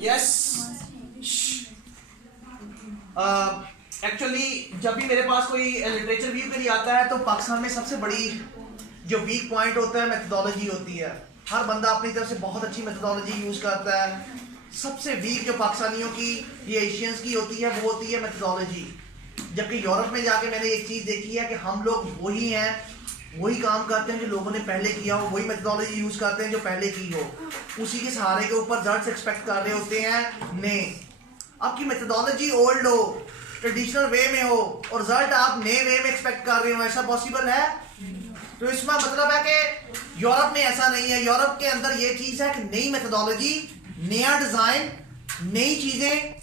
Yes. Actually जब भी मेरे पास कोई लिटरेचर रिव्यू के लिए आता है तो पाकिस्तान में सबसे बड़ी जो वीक पॉइंट होता है मेथोडोलॉजी होती है। हर बंदा अपनी तरफ से बहुत अच्छी मेथोडोलॉजी यूज करता है। सबसे वीक जो पाकिस्तानियों की, ये एशियंस की होती है, वो होती है मेथोडोलॉजी। जबकि यूरोप में जाके मैंने एक चीज देखी है कि हम लोग वही हैं, वही काम करते हैं जो लोगों ने पहले किया हो, वही मेथोडोलॉजी यूज करते हैं जो पहले की हो, उसी के सहारे के ऊपर रिजल्ट्स एक्सपेक्ट कर रहे होते हैं। नहीं, आपकी मेथोडोलॉजी ओल्ड हो, ट्रेडिशनल वे में हो और रिजल्ट आप नए वे में एक्सपेक्ट कर रहे हो, ऐसा पॉसिबल है? तो इसका मतलब है कि यूरोप में ऐसा नहीं है। यूरोप के अंदर ये चीज है कि नई मेथोडोलॉजी, नया डिजाइन, नई चीजें,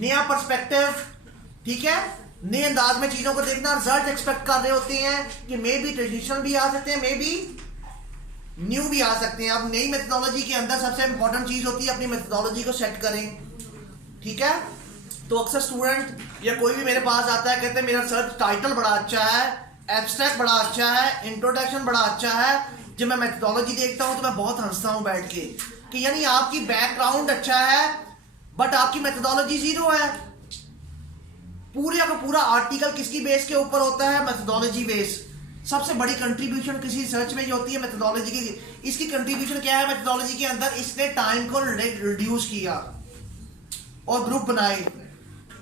नया पर्सपेक्टिव, ठीक है, नए अंदाज में चीजों को देखना, रिजल्ट एक्सपेक्ट कर रहे होते हैं कि मे बी ट्रेडिशनल भी आ सकते हैं, मे बी न्यू भी आ सकते हैं। अब नई मेथोडोलॉजी के अंदर सबसे इंपॉर्टेंट चीज होती है अपनी मेथोडोलॉजी को सेट करें, ठीक है। तो अक्सर स्टूडेंट या कोई भी मेरे पास आता है, कहते हैं मेरा रिसर्च टाइटल बड़ा अच्छा है, एब्स्ट्रैक्ट बड़ा अच्छा है, इंट्रोडक्शन बड़ा अच्छा है। जब मैं मेथोडोलॉजी देखता हूं तो मैं बहुत हंसता हूं बैठ के कि यानी आपकी बैकग्राउंड अच्छा है बट आपकी मेथोडोलॉजी जीरो है। पूरे का पूरा आर्टिकल किसकी बेस के ऊपर होता है? Methodology base. सबसे बड़ी कंट्रीब्यूशन किसी रिसर्च में जो होती है मेथोडोलॉजी की। इसकी कंट्रीब्यूशन क्या है मेथोडोलॉजी के अंदर? इसने टाइम को रिड्यूस किया और ग्रुप बनाए,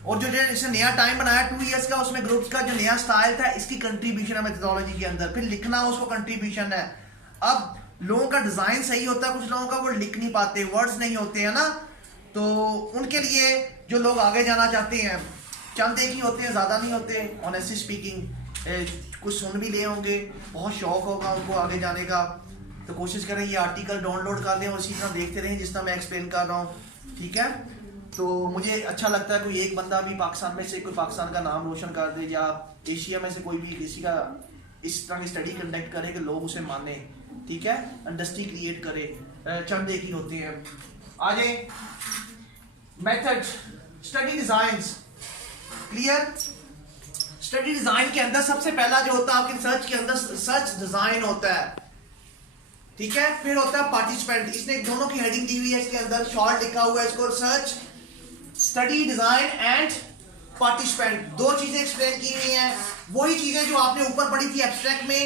और जो इसने नया टाइम बनाया 2 इयर्स का, उसमें ग्रुप्स का जो नया स्टाइल था, इसकी कंट्रीब्यूशन है मेथोडोलॉजी के अंदर। फिर लिखना उसको कंट्रीब्यूशन है। अब लोगों का डिजाइन सही होता है, कुछ लोगों का वो लिख नहीं पाते, वर्ड्स नहीं होते हैं ना, तो उनके लिए जो लोग आगे जाना चाहते हैं, चंद एक ही होते हैं, ज्यादा नहीं होते। ऑनेस्टली स्पीकिंग कुछ सुन भी ले होंगे, बहुत शौक होगा उनको आगे जाने का, तो कोशिश करें ये आर्टिकल डाउनलोड कर लें और इसी तरह देखते रहें जिस तरह मैं एक्सप्लेन कर रहा हूँ, ठीक है। तो मुझे अच्छा लगता है कोई एक बंदा भी पाकिस्तान में से कोई पाकिस्तान का नाम रोशन कर दे, या एशिया में से कोई भी किसी का इस तरह की स्टडी कंडक्ट करे कि लोग उसे माने, ठीक है, इंडस्ट्री क्रिएट करे। चंद एक ही होते हैं। आगे method, study designs, clear. Study design के अंदर सबसे पहला जो होता है आपके रिसर्च के अंदर, रिसर्च डिजाइन होता है, ठीक है। फिर होता है पार्टिसिपेंट। इसने दोनों की हेडिंग दी हुई है, इसके अंदर शॉर्ट लिखा हुआ है इसको, research, study design and participant. दो चीजें एक्सप्लेन की हुई हैं, वही चीजें जो आपने ऊपर पढ़ी थी एब्स्ट्रैक्ट में।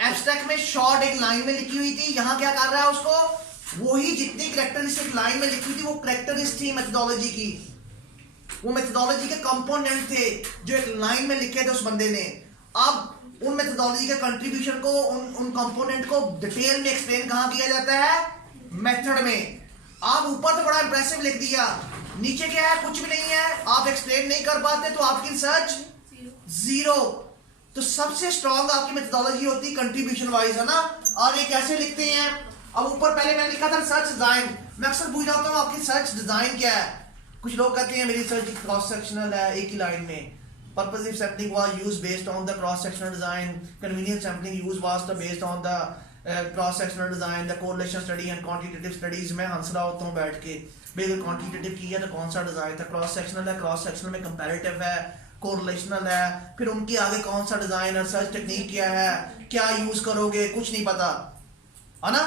एब्स्ट्रैक्ट में शॉर्ट एक लाइन में लिखी हुई थी, यहां क्या कर रहा है उसको, वही जितनी कैरेक्टरिस्टिक लाइन में लिखी थी वो कैरेक्टरिस्टिक थी मेथोडोलॉजी की, वो मेथोडोलॉजी के कंपोनेंट थे जो एक लाइन में लिखे थे उस बंदे ने। अब उन मेथोडोलॉजी के कंट्रीब्यूशन को, उन कंपोनेंट को डिटेल में एक्सप्लेन कहां किया जाता है? मेथड में। आप ऊपर तो बड़ा इंप्रेसिव लिख दिया, नीचे क्या है? कुछ भी नहीं है, आप एक्सप्लेन नहीं कर पाते तो आपकी रिसर्च जीरो। तो सबसे स्ट्रॉन्ग आपकी मेथोडोलॉजी होती है कंट्रीब्यूशन वाइज, है ना। और ये कैसे लिखते हैं? अब ऊपर पहले मैंने लिखा था रिसर्च डिजाइन, मैं अक्सर पूछ जाता हूँ आपकी रिसर्च डिजाइन क्या है। कुछ लोग कहते हैं मेरी रिसर्च क्रॉस सेक्शनल है, एक ही लाइन में। Purposive sampling was used based on the cross-sectional design. Convenience sampling used was based on the cross-sectional design. The correlation study and quantitative studies में हंस रहा होता हूँ बैठ के, बिल्कुल क्वांटिटेटिव की है तो कौन सा डिजाइन था? क्रॉस सेक्शनल है, क्रॉस सेक्शनल में कंपैरेटिव है, कोरिलेशनल है, फिर उनके आगे कौन सा डिजाइन है, रिसर्च टेक्निक क्या है, क्या यूज करोगे, कुछ नहीं पता, है ना।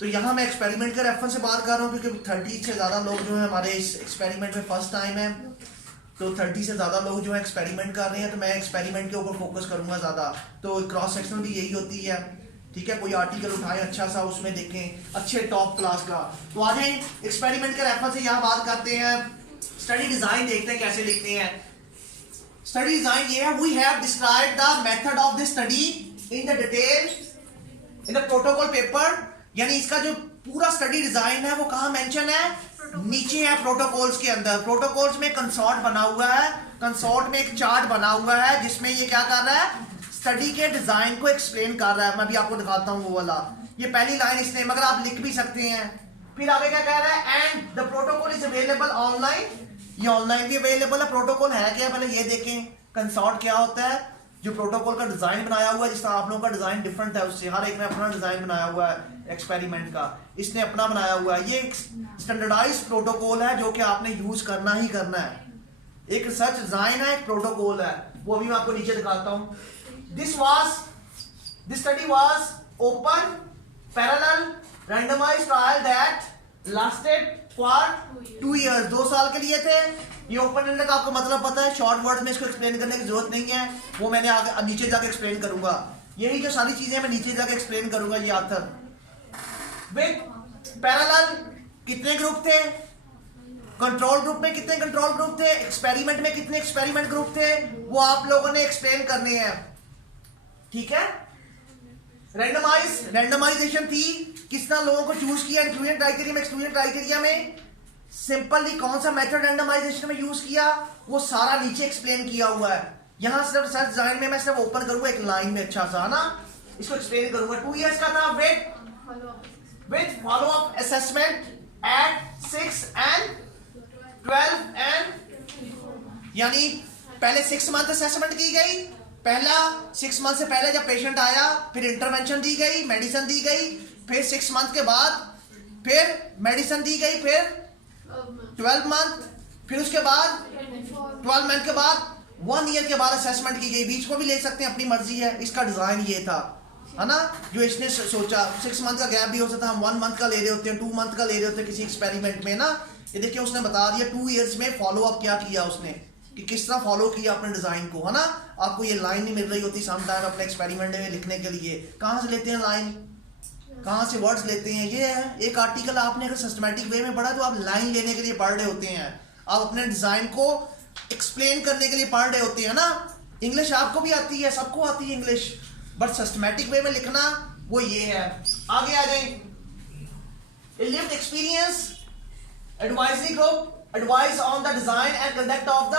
तो यहाँ मैं एक्सपेरिमेंट के रेफरेंस से बात कर रहा हूँ क्योंकि 30 से ज्यादा लोग जो है हमारे इस एक्सपेरिमेंट में फर्स्ट टाइम है, तो 30 से ज्यादा लोग जो है एक्सपेरिमेंट कर रहे हैं, तो मैं एक्सपेरिमेंट के ऊपर फोकस करूंगा ज्यादा। तो क्रॉस सेक्शन भी यही होती है, ठीक है। कोई आर्टिकल उठाएं अच्छा सा, उसमें देखें अच्छे टॉप क्लास का। तो आ जाए एक्सपेरिमेंट के रेफरेंस से यहाँ बात करते हैं, स्टडी डिजाइन देखते हैं कैसे लिखते हैं। स्टडी डिजाइन ये है, we have described the method of the study in the detail in the protocol paper. यानी इसका जो पूरा स्टडी डिजाइन है वो कहाँ मेंशन है? नीचे है प्रोटोकॉल्स के अंदर। प्रोटोकॉल्स में कंसोर्ट बना हुआ है, कंसोर्ट में एक चार्ट बना हुआ है जिसमें ये क्या कर रहा है? स्टडी के डिजाइन को एक्सप्लेन कर रहा है। मैं भी आपको दिखाता हूँ वो वाला, ये पहली लाइन इसने, मगर आप लिख भी सकते हैं। फिर आगे क्या कह रहा है? And the protocol is available online. ये ऑनलाइन भी अवेलेबल है। प्रोटोकॉल है क्या? पहले ये देखें, कंसोर्ट क्या होता है? जो प्रोटोकॉल का डिजाइन बनाया हुआ है, जिस तरह आप लोगों का डिजाइन डिफरेंट है उससे, हर एक ने अपना डिजाइन बनाया हुआ है एक्सपेरिमेंट का, इसने अपना बनाया हुआ है। ये एक स्टैंडर्डाइज्ड प्रोटोकॉल है जो कि आपने यूज करना ही करना है। एक रिसर्च डिजाइन है, एक प्रोटोकॉल है, वो अभी मैं आपको नीचे दिखाता हूं। This study was open parallel randomized trial that lasted for 2 years, 2 साल के लिए थे। ये ओपन एंडेड का आपको मतलब पता है, शॉर्ट वर्ड में इसको एक्सप्लेन करने की जरूरत नहीं है, वो मैंने आगे नीचे जाके एक्सप्लेन करूंगा। यही जो सारी चीजें मैं नीचे जाके एक्सप्लेन करूंगा ये आंसर। विद पैरेलल कितने ग्रुप थे, कंट्रोल ग्रुप में कितने कंट्रोल ग्रुप थे, एक्सपेरिमेंट में कितने एक्सपेरिमेंट ग्रुप थे, वो आप लोगों ने एक्सप्लेन करने हैं, ठीक है। रैंडमाइजेशन थी, कितना लोगों को चूज किया इंक्लूजन क्राइटेरिया में, एक्सक्लूजन क्राइटेरिया में, सिंपली कौन सा मेथड रैंडमाइजेशन में यूज किया, वो सारा नीचे एक्सप्लेन किया हुआ है। यहां सिर्फ रिसर्च डिजाइन में मैं सिर्फ ओपन करूंगा एक लाइन में, अच्छा सा ना, इसको एक्सप्लेन करूंगा। 2 years का था with follow up assessment at 6 and 12 and यानी पहले 6 month असेसमेंट की गई, पहला 6 month से पहले जब पेशेंट आया, फिर इंटरवेंशन दी गई, मेडिसिन दी गई, फिर 6 month के बाद फिर मेडिसिन दी गई, फिर 12 month, फिर उसके बाद 12 month के बाद 1 year के बाद असेसमेंट की गई। बीच को भी ले सकते हैं, अपनी मर्जी है। इसका डिजाइन ये था, है ना, जो इसने सोचा। 6 month का गैप भी हो सकता है, हम 1 month का ले रहे होते हैं, 2 month का ले रहे होते हैं किसी एक्सपेरिमेंट में ना। ये देखिए उसने बता दिया 2 years में फॉलो अप क्या किया उसने, कि किस तरह फॉलो किया अपने डिजाइन को, है ना। आपको ये लाइन नहीं मिल रही होती समटाइम अपने एक्सपेरिमेंट में लिखने के लिए, कहाँ से लेते हैं लाइन, कहाँ से वर्ड्स लेते हैं। ये है एक आर्टिकल आपने अगर सिस्टमैटिक वे में पढ़ा तो आप लाइन लेने के लिए पढ़ रहे होते हैं, आप अपने डिजाइन को एक्सप्लेन करने के लिए पढ़ रहे होते हैं ना। इंग्लिश आपको भी आती है, सबको आती है इंग्लिश, बट सिस्टमैटिक वे में लिखना वो ये है। आगे आ जाए, lived experience advisory group advice on the design and conduct of the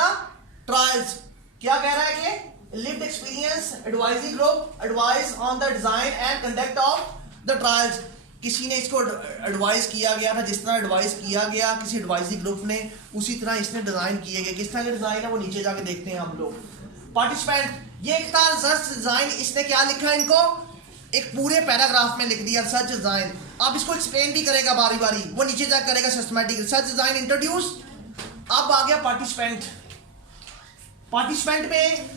trials. क्या कह रहा है कि lived experience advisory group advice on the design and conduct of the trials. किसी ने इसको एडवाइस किया गया था, जिस तरह एडवाइस किया गया किसी एडवाइजरी ग्रुप ने, उसी तरह इसने डिजाइन किए गए। किस तरह के डिजाइन है वो नीचे जाके देखते हैं हम लोग। पार्टिसिपेंट, ये एक था रिसर्च डिजाइन, इसने क्या लिखा, इनको एक पूरे पैराग्राफ में लिख दिया रिसर्च डिजाइन। अब इसको एक्सप्लेन भी करेगा बारी बारी, वो नीचे जाकर करेगा सिस्टमैटिक रिसर्च डिजाइन इंट्रोड्यूस। अब आ गया पार्टिसिपेंट। पार्टिसिपेंट में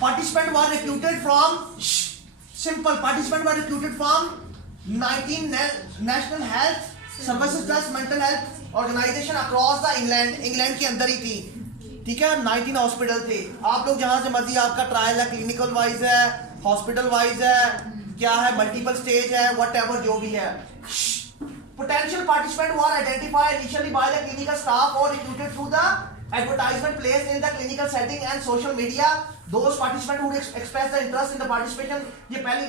participant were recruited from, simple, participant were recruited from 19 national health services plus mental health organisation across the England के अंदर ही थी, ठीक है। 19 हॉस्पिटल थे। आप लोग जहां से मर्जी आपका ट्रायल है, क्लिनिकल वाइज है, हॉस्पिटल वाइज है, क्या है, मल्टीपल स्टेज है, व्हाटएवर जो भी है। Potential participant were identified initially by the clinical staff और recruited through the advertisement placed in the clinical setting and social media. Those participants who express the interest in the participation, ये पहली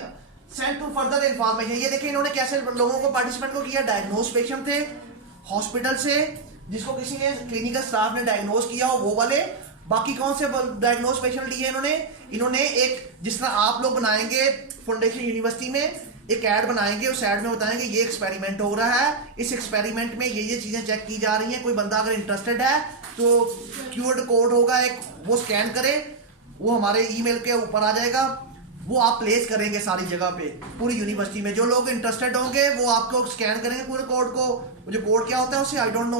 sent to further information। ये देखिए इन्होंने कैसे लोगों को participant को किया, डायग्नोज पेशेंट थे हॉस्पिटल से, जिसको किसी ने क्लिनिकल स्टाफ ने डायग्नोज किया हो वो वाले। बाकी कौन से डायग्नोज पेशेंट लिए इन्होंने एक, जिस तरह आप लोग बनाएंगे फाउंडेशन यूनिवर्सिटी में एक ऐड बनाएंगे, उस ऐड में बताएंगे ये एक्सपेरिमेंट हो रहा है, इस एक्सपेरिमेंट में ये चीजें चेक की जा रही हैं, कोई बंदा अगर इंटरेस्टेड है तो क्यूआर कोड होगा एक, वो स्कैन करे, वो हमारे ईमेल के ऊपर आ जाएगा, वो आप प्लेस करेंगे सारी जगह पे पूरी यूनिवर्सिटी में। जो लोग इंटरेस्टेड होंगे वो आपको स्कैन करेंगे पूरे कोड को, जो कोड क्या होता है उसे I don't know,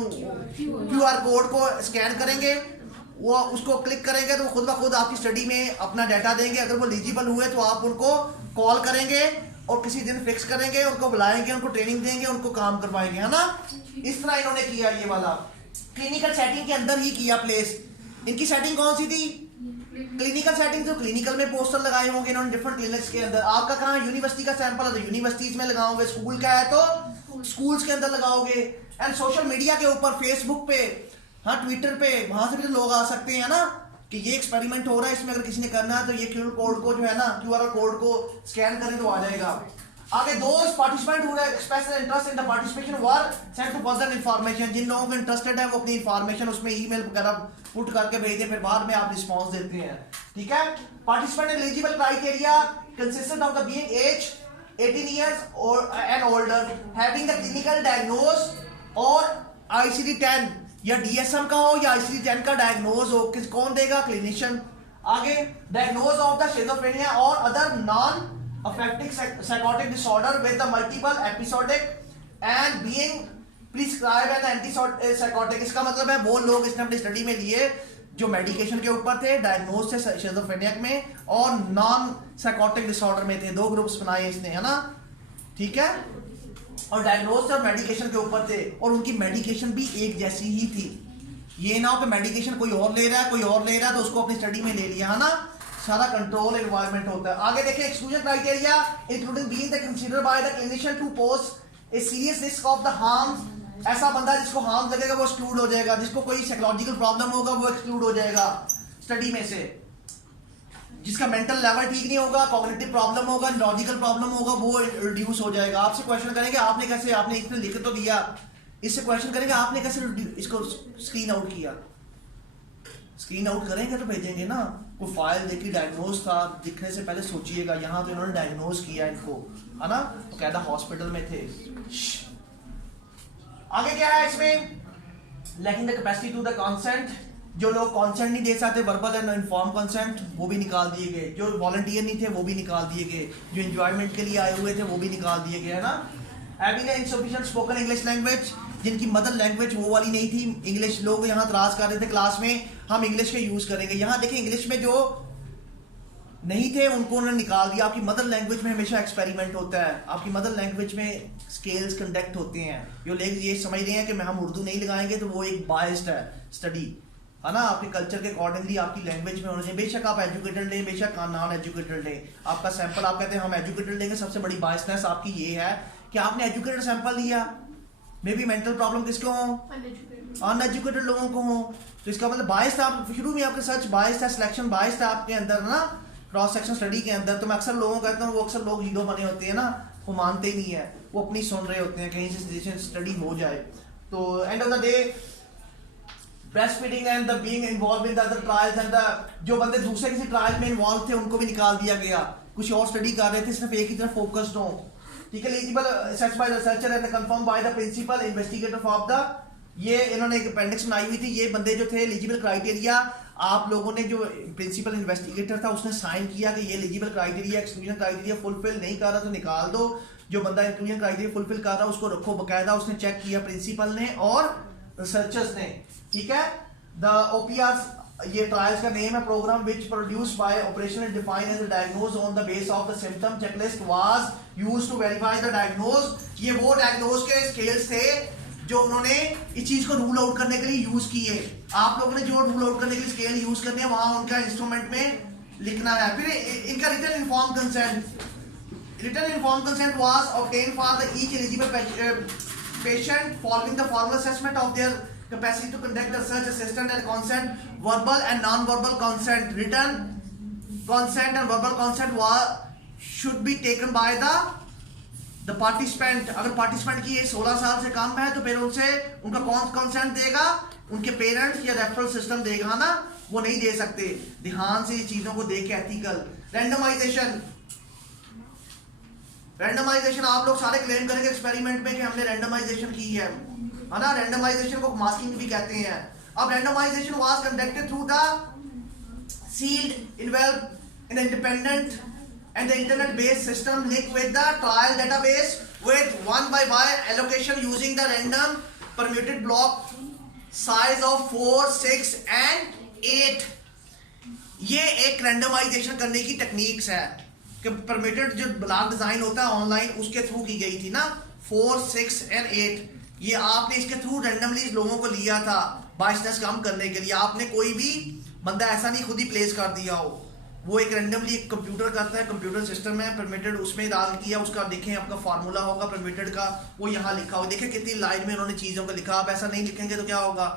QR code को स्कैन करेंगे, वो उसको क्लिक करेंगे तो खुद ब खुद आपकी स्टडी में अपना डाटा देंगे। अगर वो एलिजिबल हुए तो आप उनको कॉल करेंगे और किसी दिन फिक्स करेंगे, उनको बुलाएंगे, उनको ट्रेनिंग देंगे, उनको काम करवाएंगे, है ना। इस तरह इन्होंने किया, ये वाला क्लिनिकल सेटिंग के अंदर ही किया प्लेस। इनकी सेटिंग कौन सी थी, क्लिनिकल सेटिंग। जो क्लिनिकल में पोस्टर लगाए होंगे इन्होंने डिफरेंट क्लिनिक्स के अंदर। आपका कहाँ यूनिवर्सिटी का सैंपल है तो यूनिवर्सिटीज में लगाओगे, स्कूल का है तो स्कूल्स के अंदर लगाओगे, एंड सोशल मीडिया के ऊपर, फेसबुक पे, हाँ ट्विटर पे, वहां से भी लोग आ सकते हैं ना कि ये एक्सपेरिमेंट हो रहा है, इसमें अगर किसी ने करना है तो ये क्यूआर कोड को जो है ना, क्यूआर कोड को स्कैन करें तो आ जाएगा। आगे दोस्त participant who express interest in the participation were send to further information. जिन लोगों को इंटरेस्टेड है वो अपनी इंफॉर्मेशन उसमें ईमेल वगैरह पुट करके भेज दें, फिर बाद में आप रिस्पांस देते हैं, ठीक है। Participant eligible criteria consistent of the being age 18 years or and older, having the clinical diagnose और ICD-10 या DSM का हो या ICD-10 का डायग्नोज हो, किस कौन देगा, क्लिनिशियन। आगे डायग्नोज ऑफ द शिज़ोफ्रेनिया और other non affective psychotic disorder with the multiple episodic and being prescribe an anti psychotic. इसका मतलब है वो लोग इसने अपनी स्टडी में लिए जो मेडिकेशन के ऊपर थे, डायग्नोज थे शिज़ोफ्रेनिया में और नॉन साइकोटिक डिसऑर्डर में थे। 2 ग्रुप्स बनाए इसने, है ना, ठीक है। और डायग्नोज थे और मेडिकेशन के ऊपर थे, और उनकी मेडिकेशन भी एक जैसी ही थी। ये ना हो कि मेडिकेशन कोई और ले रहा है, कोई और ले रहा है तो उसको अपनी स्टडी में ले लिया, है ना। सारा कंट्रोल एनवायरनमेंट होता है। आगे देखिए, exclusion criteria including being the considered by the clinician to pose a serious risk of the harm. ऐसा बंदा जिसको हार्म लगेगा वो एक्सक्लूड हो जाएगा, जिसको कोई साइकोलॉजिकल प्रॉब्लम होगा वो एक्सक्लूड हो जाएगा स्टडी में से, जिसका मेंटल लेवल ठीक नहीं होगा, कॉग्निटिव प्रॉब्लम होगा, लॉजिकल प्रॉब्लम होगा, वो रिड्यूस हो जाएगा। आपसे क्वेश्चन करेंगे आपने कैसे, आपने इसमें लिख तो दिया, इससे क्वेश्चन करेंगे आपने कैसे इसको स्क्रीन आउट किया। स्क्रीन आउट करेंगे तो भेजेंगे ना। कोई फाइल देखी, डायग्नोज था, दिखने से पहले सोचिएगा यहाँ तो इन्होंने डायग्नोज किया इनको, है ना, तो कहता हॉस्पिटल में थे। आगे क्या है इसमें, lacking the capacity to the consent, जो लोग कंसेंट नहीं दे सकते, वर्बल एंड इनफॉर्म कंसेंट, वो भी निकाल दिए गए। जो वॉलंटियर नहीं थे वो भी निकाल दिए गए। जो एंजॉयमेंट के लिए आए हुए थे वो भी निकाल दिए गए, है ना। Having insufficient spoken English language, जिनकी मदर लैंग्वेज वो वाली नहीं थी इंग्लिश, लोग यहाँ तराज कर रहे थे क्लास में हम इंग्लिश के यूज करेंगे। यहाँ देखिए इंग्लिश में जो नहीं थे उनको उन्होंने निकाल दिया। आपकी मदर लैंग्वेज में हमेशा एक्सपेरिमेंट होता है, आपकी मदर लैंग्वेज में स्केल्स कंडक्ट होते हैं। जो लोग ये समझ रहे हैं कि हम उर्दू नहीं लगाएंगे तो वो एक बायस्ड है स्टडी, है ना। आपके कल्चर के अकॉर्डिंगली आपकी लैंग्वेज में होना चाहिए। बेशक आप एजुकेटेड लें, बेशक नॉन एजुकेटेड लें, आपका सैंपल आप कहते हैं हम एजुकेटेड लेंगे, सबसे बड़ी बायसनेस आपकी ये है कि आपने एजुकेटेड सैंपल लिया, मे बी मेंटल प्रॉब्लम किसको हो, अनएजुकेटेड लोगों को हो, तो इसका मतलब बायस था। आप शुरू में आपके सर्च बायस था, सिलेक्शन बायस था आपके अंदर ना, क्रॉस सेक्शन स्टडी के अंदर। तो मैं अक्सर लोगों को कहता हूँ, वो अक्सर लोग हीरो बने होते हैं ना, वो मानते ही नहीं है, वो अपनी सुन रहे होते हैं कहीं से स्टडी हो जाए। तो end of the day breast feeding and the being involve in the other trials and the, जो बंदे दूसरे किसी ट्रायल में इन्वॉल्व थे उनको भी निकाल दिया गया। कुछ और स्टडी कर रहे थे, सिर्फ एक ही तरफ फोकस्ड हो। ठीक है, eligible search by the researcher and confirm by the principal investigator of the, ये इन्होंने एक अपेंडिक्स बनाई हुई थी। ये बंदे जो थे एलिजिबल क्राइटेरिया, आप लोगों ने जो प्रिंसिपल इन्वेस्टिगेटर था उसने साइन किया कि ये eligible criteria, exclusion criteria fulfil नहीं कर रहा तो निकाल दो। जो बंदा इंक्लूजन क्राइटेरिया फुलफिल कर रहा है उसको रखो बकायदा। उसने चेक किया प्रिंसिपल ने और रिसर्चर्स ने। ठीक है, द ओपीआर, ये ट्रायल्स का नेम है, programme which produce by operation define as diagnose on the base of the symptom checklist was used to verify the diagnose. ये वो डायग्नोज के स्केल्स थे जो उन्होंने इस चीज को रूल आउट करने के लिए यूज किए। आप लोगों ने जो रूल आउट करने के लिए स्केल यूज करने हैं वहां उनका इंस्ट्रूमेंट में लिखना है। फिर इनका written inform consent, written inform consent was obtain for the each eligible patient following the formal assessment of their capacity to conduct the research assessment and consent, verbal and non-verbal consent, written consent and verbal consent should be taken by the participant। अगर participant की as 16 साल से कम है तो फिर उनसे उनका कौन कंसेंट देगा, उनके पेरेंट्स या रेफरल सिस्टम देगा ना, वो नहीं दे सकते। ध्यान से ये चीजों को देख के एथिकल। रैंडमाइजेशन, रैंडमाइजेशन आप लोग सारे क्लेम करेंगे एक्सपेरिमेंट में कि हमने रैंडमाइजेशन की है ना। रैंडमाइजेशन को मास्किंग भी कहते हैं। अब randomisation was conducted through the sealed involve in independent and the internet based system link with the trial database विद 1/1 allocation using the random permuted block size of 4, 6 and 8। ये एक रैंडमाइजेशन करने की टेक्निक्स है कि परम्यूटेड जो block design होता है ऑनलाइन उसके थ्रू की गई थी ना, 4, 6 एंड 8। ये आपने इसके थ्रू रैंडमली लोगों को लिया था बायसनेस कम करने के लिए। आपने कोई भी बंदा ऐसा नहीं खुद ही प्लेस कर दिया हो, वो एक रैंडमली कंप्यूटर करता है, कंप्यूटर सिस्टम है परमिटेड, उसमें डाल किया, उसका देखें आपका फार्मूला होगा परमिटेड का, वो यहाँ लिखा हो। देखें कितनी लाइन में उन्होंने चीजों को लिखा। आप ऐसा नहीं लिखेंगे तो क्या होगा,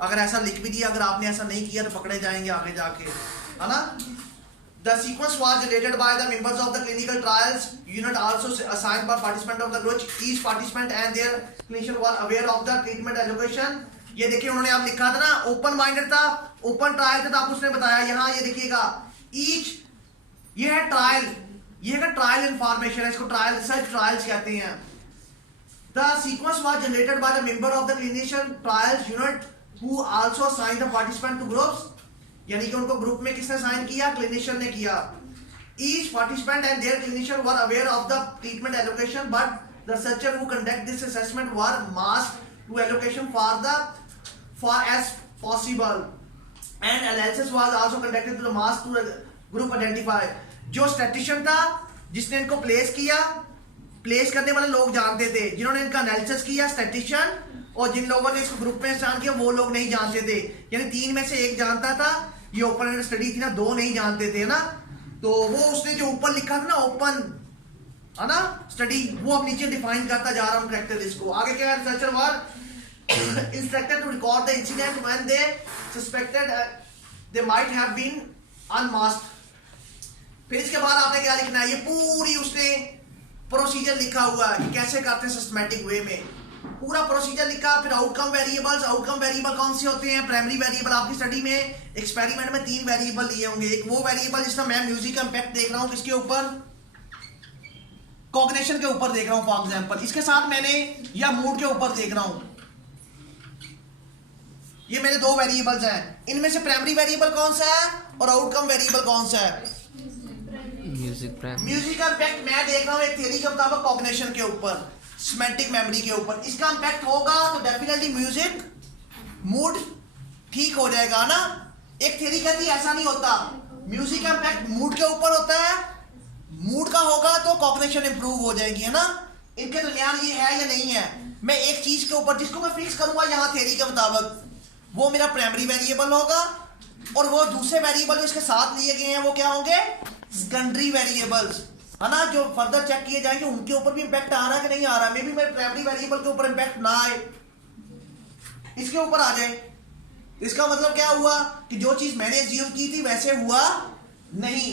अगर ऐसा लिख भी दिया, अगर आपने ऐसा नहीं किया तो पकड़े जाएंगे आगे जाके, है ना। The sequence was generated by the members of the clinical trials unit, also assigned by participant of the group. Each participant and their clinician were aware of the treatment allocation. ये देखिए उन्होंने आप लिखा था ना, ओपन माइंडेड था, open trial था, तो आप उसने बताया। यहाँ ये देखिएगा ईच, ये है ट्रायल, ये है ट्रायल इंफॉर्मेशन है, इसको ट्रायल रिसर्च ट्रायल्स कहते हैं। The sequence was generated by the member of the clinician trials unit who also assigned the participant to groups. यानी कि उनको ग्रुप में किसने साइन किया, क्लिनिशियन ने किया। Each participant and their clinician were aware of the treatment allocation, but the researcher who conduct this assessment were masked to allocation far as possible, and analysis was also conducted to the mask to group identify। जो statistician था जिसने इनको place किया, place करने वाले लोग जानते थे, जिन्होंने इनका एनालिसिस किया स्टैटिस्टिशियन, और जिन लोगों ने इसको ग्रुप में स्टार्ट किया वो लोग नहीं जानते थे। यानी 3 में से 1 जानता था, ये ओपन एंडेड स्टडी थी ना, 2 नहीं जानते थे ना। तो वो उसने जो ऊपर लिखा था ना ओपन है ना स्टडी, वो अब नीचे डिफाइन करता जा रहा हूँ कैरेक्टरिस्टिक्स को। आगे क्या है, researcher were instructed to record the incident when they suspected they might have been unmasked. फिर इसके बाद आपने क्या लिखना है, ये पूरी उसने प्रोसीजर लिखा हुआ है कि कैसे करते हैं सिस्टमैटिक वे में, पूरा प्रोसीजर लिखा। फिर आउटकम वेरिएबल्स, आउटकम वेरिएबल कौन से होते हैं, प्राइमरी वेरिएबल। आपकी स्टडी में एक्सपेरिमेंट में 3 वेरिएबल लिए होंगे। एक वो वेरिएबल जिसमें मैं म्यूजिक का इंपैक्ट देख रहा हूँ, किसके ऊपर, कॉग्निशन के ऊपर देख रहा हूँ फॉर एग्जांपल, इसके साथ मैंने, या मूड के ऊपर देख रहा हूँ। ये मेरे 2 वेरिएबल्स हैं। इनमें से प्राइमरी वेरिएबल कौन सा है और आउटकम वेरिएबल कौन सा है, म्यूजिक का इंपैक्ट मैं देख रहा हूँ एक थ्योरी के मुताबिक कॉग्निशन के ऊपर, सिमेंटिक मेमोरी के ऊपर। इसका इंपैक्ट होगा तो डेफिनेटली म्यूजिक मूड ठीक हो जाएगा ना। एक थ्योरी कहती है ऐसा नहीं होता, म्यूजिक का इंपैक्ट मूड के ऊपर होता है, मूड का होगा तो कॉग्निशन इंप्रूव हो जाएगी, है ना। इनके दरमियान ये है या नहीं है। मैं एक चीज के ऊपर जिसको मैं फिक्स करूंगा यहाँ थ्योरी के मुताबिक, वो मेरा प्राइमरी वेरिएबल होगा, और वो दूसरे वेरिएबल जो इसके साथ लिए गए हैं वो क्या होंगे, सेकेंडरी वेरिएबल्स, है ना, जो फर्दर चेक किए जाएंगे उनके ऊपर भी इंपैक्ट आ रहा है कि नहीं आ रहा है। मे बी मेरे प्राइमरी वेरिएबल के ऊपर इंपैक्ट ना आए, इसके ऊपर आ जाए। इसका मतलब क्या हुआ कि जो चीज मैंने अज्यूम की थी वैसे हुआ नहीं।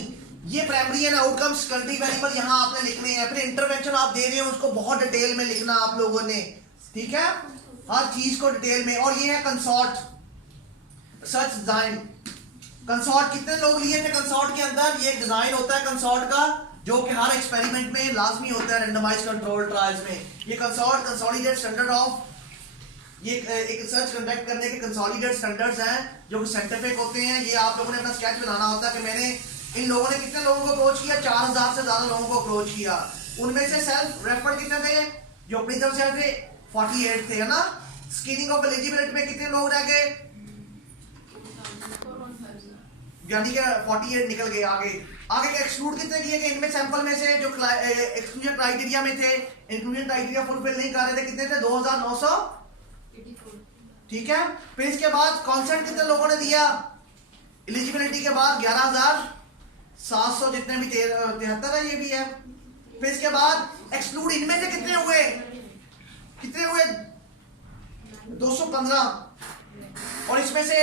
ये primary and outcome secondary variable यहाँ आपने लिखने हैं। फिर इंटरवेंशन आप दे रहे हैं उसको बहुत डिटेल में लिखना आप लोगों ने, ठीक है, हर चीज को डिटेल में। और ये है कंसॉर्ट सर्च डिजाइन। कंसॉर्ट कितने लोग लिए थे कंसॉर्ट के अंदर, ये डिजाइन होता है कंसॉर्ट का जो कि हर एक्सपेरिमेंट में लाजमी होता है रैंडमाइज कंट्रोल ट्रायल्स में। ये कंसॉर्ट कंसोलिडेटेड स्टैंडर्ड ऑफ, ये एक रिसर्च कंडक्ट करने के कंसोलिडेटेड स्टैंडर्ड्स हैं जो कि साइंटिफिक होते हैं। ये आप लोगों ने अपना स्केच बनाना होता है कि मैंने इन लोगों ने कितने लोगों को अप्रोच किया, 4000 से ज्यादा लोगों को अप्रोच किया। उनमें से सेल्फ रेफर्ड कितने थे, जो अपनी तरफ से थे 48 थे, है ना। स्क्रीनिंग ऑफ एलिजिबिलिटी में कितने लोग रह गए, यानी कि 48 निकल गए। आगे के एक्सक्लूड कितने किए गए, इनमें सैंपल में से जो एक्सक्लूजन क्राइटेरिया में थे, इंक्लूजन क्राइटेरिया फुलफिल नहीं कर रहे थे, कितने थे, 2984, ठीक है। फिर इसके बाद कॉन्सेंट कितने लोगों ने दिया एलिजिबिलिटी के बाद, 11700 जितने भी 73 है, ये भी है। फिर इसके बाद एक्सक्लूड इनमें से कितने हुए, 215, और इसमें से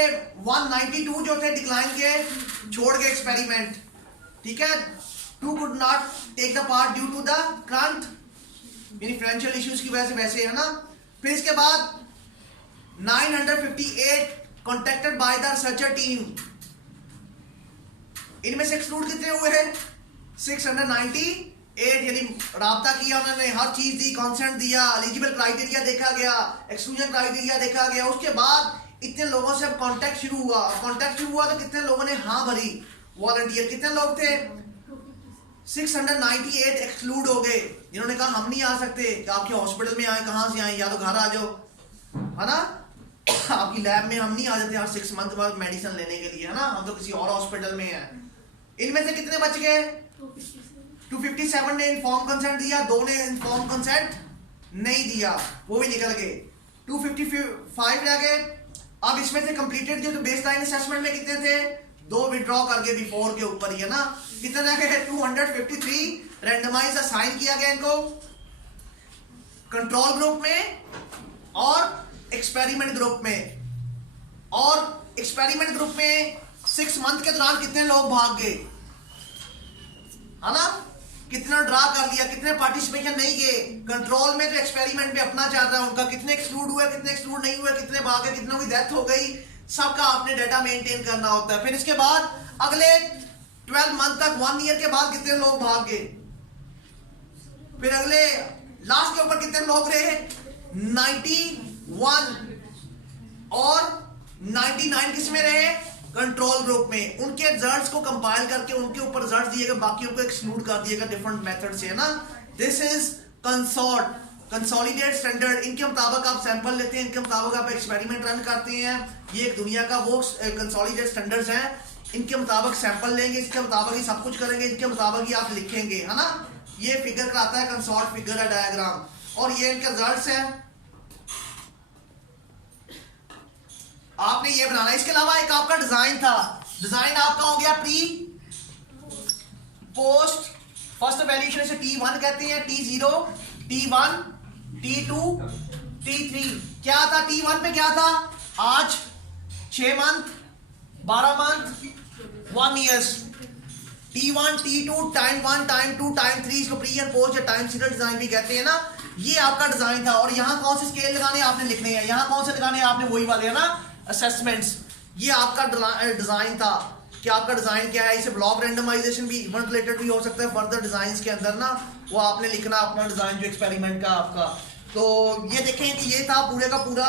192 जो थे डिक्लाइन के, छोड़ के एक्सपेरिमेंट, ठीक है। 2 could not take the part due to the current, यानी फाइनेंशियल इश्यूज की वजह से, वैसे, है ना। फिर इसके बाद 958 contacted bye the researcher team. इनमें से एक्सक्लूड कितने हुए हैं, 698, यानी राब्ता किया उन्होंने, हर चीज दी, कॉन्सेंट दिया, एलिजिबल क्राइटेरिया देखा गया, एक्सक्लूजन क्राइटेरिया देखा गया। उसके बाद इतने लोगों से अब कांटेक्ट शुरू हुआ तो कितने लोगों ने हाँ भरी, वॉलंटियर कितने लोग थे, 698 एक्सक्लूड हो गए, जिन्होंने कहा हम नहीं आ सकते, कि आपके हॉस्पिटल में आए, कहां से आए, या तो घर आ जाओ, है ना, आपकी लैब में हम नहीं आ जाते हर 6 मंथ बाद मेडिसिन लेने के लिए, है ना, हम तो किसी और हॉस्पिटल में हैं। इनमें से कितने बच गए, 257 ने इन्फॉर्म कंसेंट दिया, 2 ने इन्फॉर्म कंसेंट नहीं दिया, वो भी निकल गए, 255 रह गए। अब इसमें से कंप्लीटेड जो बेसलाइन असेसमेंट में कितने थे, 2 विड्रॉ करके बिफोर के ऊपर ही, है ना, कितने रह गए, 253 रैंडमाइज असाइन किया गया इनको कंट्रोल ग्रुप में और एक्सपेरिमेंट ग्रुप में। और एक्सपेरिमेंट ग्रुप में 6 मंथ के दौरान कितने लोग भाग गए, है ना, कितना ड्रा कर लिया, कितने पार्टिसिपेशन नहीं गए। कंट्रोल में जो एक्सपेरिमेंट में अपना चल रहा है उनका कितने एक्सक्लूड हुए, कितने एक्सक्लूड नहीं हुए, कितने भागे, कितनों की डेथ हो गई, सबका आपने डाटा मेंटेन करना होता है। फिर इसके बाद अगले 12 मंथ तक, 1 ईयर के बाद कितने लोग भाग गए, फिर अगले लास्ट के ऊपर कितने लोग रहे, 91, और 99 किस में रहे, कंट्रोल ग्रुप में। उनके रिजल्ट्स को कंपाइल करके उनके ऊपर रिजल्ट्स दिएगा, बाकियों को एक्सक्लूड कर दिएगा डिफरेंट मेथड से, है ना। This is consort consolidated standard. इनके मुताबिक आप सैंपल लेते हैं, इनके मुताबिक आप एक्सपेरिमेंट रन करते हैं। ये एक दुनिया का वो कंसोलिडेटेड स्टैंडर्ड्स हैं, इनके मुताबिक सैंपल लेंगे, इसके मुताबिक ही सब कुछ करेंगे, इनके मुताबिक ही आप लिखेंगे, है ना। ये फिगर कराता है, कंसॉर्ट फिगर है डायग्राम, और ये इनके रिजल्ट्स हैं। आपने ये बनाना है। इसके अलावा एक आपका डिजाइन था, डिजाइन आपका हो गया प्री पोस्ट, फर्स्ट वैल्यूएशन से T1 कहते हैं, T0, T1, T2, T3। क्या था T1 पे, क्या था आज 6 month, 12 month, 1 years. T1, T2, time 1, time 2, time 3, इसको प्री और पोस्ट या टाइम सीरियल डिजाइन भी कहते हैं ना। ये आपका डिजाइन था, और यहाँ कौन से स्केल लगाने आपने लिखने हैं, यहाँ कौन से लगाने आपने, वही वाले है ना असेसमेंट्स। ये आपका डिजाइन था कि आपका डिजाइन क्या है। इसे ब्लॉक रेंडमाइजेशन भी, इवेंट रिलेटेड भी हो सकता है फर्दर डिजाइन के अंदर ना, वो आपने लिखना अपना डिजाइन जो एक्सपेरिमेंट का आपका। तो ये देखें कि ये था पूरे का पूरा